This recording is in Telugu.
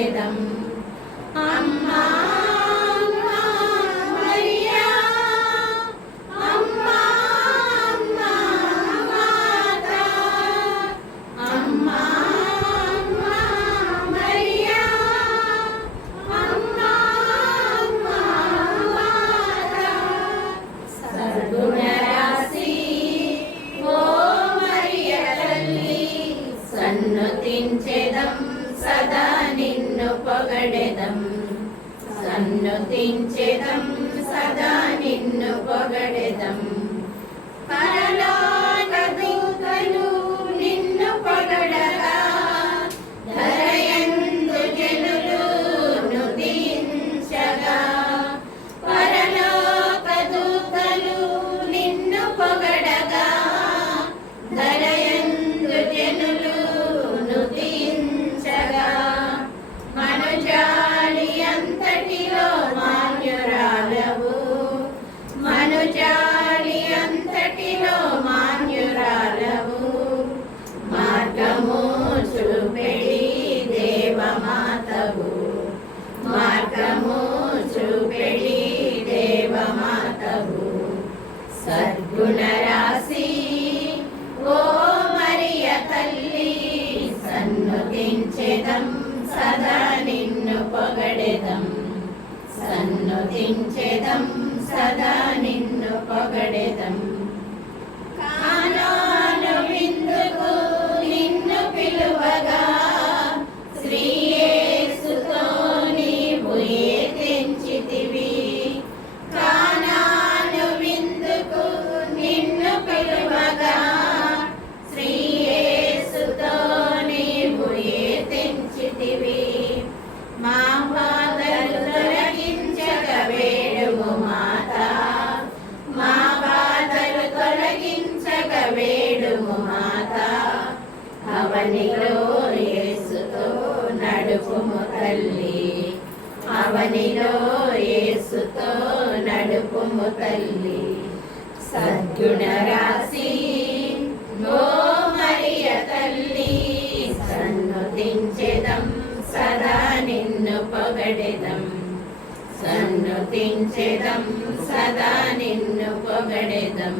పొగడెదం. అమ్మా సన్నుతించెదం సదా నిన్ను పొగడెదం. సన్నుతించెదం సదా నిన్ను పొగడెదం. పరలోక దూతలు నిన్ను పొగడగా ధరయందు జనులు నుతించగా. పరలోక దూతలు నిన్ను పొగడగా ధరయందు జనులు నుతించగా. మనుజాలి అంతటిలో మాన్యురాలవు. మనుజాలి అంతటిలో మాన్యురాలవు. మార్గము చూపెడి దేవమాతవు. మార్గము చూపెడి దేవమాతవు. సద్గుణరాశి ఓ మరియ తల్లి, సన్నుతించెదం సదా నిన్ను పొగడెదం. సన్నుతించెదం సదా నిన్ను పొగడెదం. కానాను విందుకు నిన్ను పిలువగా శ్రీ యేసుతో నీవు తెంచితివి. కానాను విందుకు నిన్ను పిలువగా శ్రీ యేసుతో నీవు తెంచితివి. మా బాధలు తొలగించక వేడుము మాత. మా బాధలు తొలగించక వేడుము మాత. అవనిలో యేసుతో నడుపుము తల్లి. అవనిలో యేసుతో నడుపుము తల్లి. సద్గుణరాశి ఓ మరియ తల్లి, సన్నుతించెదం సదా నిన్ను పొగడెదం. సన్నుతించెదం సదా నిన్ను పొగడెదం.